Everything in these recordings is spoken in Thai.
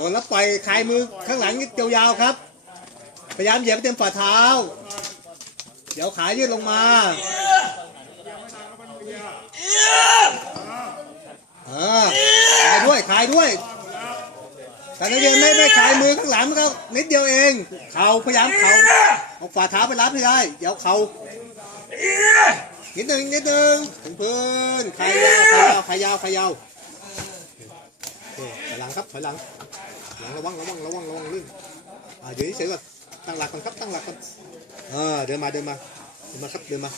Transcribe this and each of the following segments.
ดนแล้วปล่อยคลายมือข้างหลังนิดยาวๆครับ พยายามเหยียบไปเต็มฝ่าเท้า เดี๋ยวขายืดลงมาเออคลายด้วยคลายด้วยแต่นักเรียนไม่ไม่คลายมือข้างหลังมันก็นิดเดียวเอง เข่าพยายามเข่าเอาฝ่าเท้าไปรับให้ได้ เดี๋ยวเข่านิดนึงนิดนึงถึงพื้นขายาวขายาวขายาวขายาวถอยหลังครับถอยหลัง หลังระวังระวังระวังระวังลื่นอ่าอยู่เฉยๆก่อนตั้งหลักก่อนครับตั้งหลักก่อนเออเดินมาเดินมาเดินมาครับเดินมา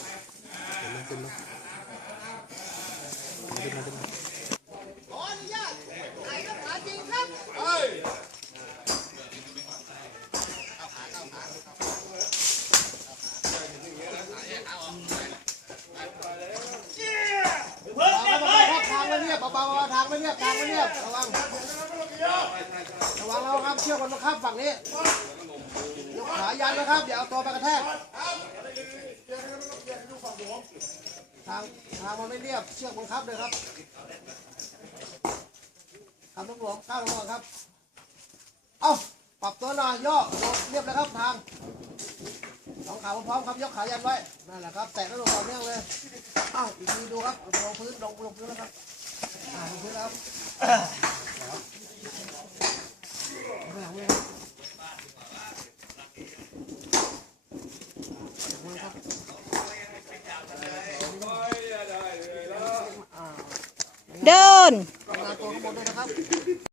เดินมาเดินมาเดินมาเดินมาทางไม่เรียบเบาๆทางไม่เรียบทางไม่เรียบระวังระวังเราครับเชือกมันมาข้ามฝั่งนี้ยกขายันนะครับอย่าเอาตัวไปกระแทกทางทางมันไม่เรียบเชือกบังคับเลยครับคำต้องหลวมก้าวลงมาครับ เอาปรับตัวหน่อยย่อลงเรียบเลยครับทางสองขาพร้อมครับยกขายันไว้นั่นแหละครับแตะแล้วลงต่อเนื่องเลยอ้าวอีกทีดูครับลงพื้นลงลงพื้นแล้วครับลงพื้นแล้ว เดิน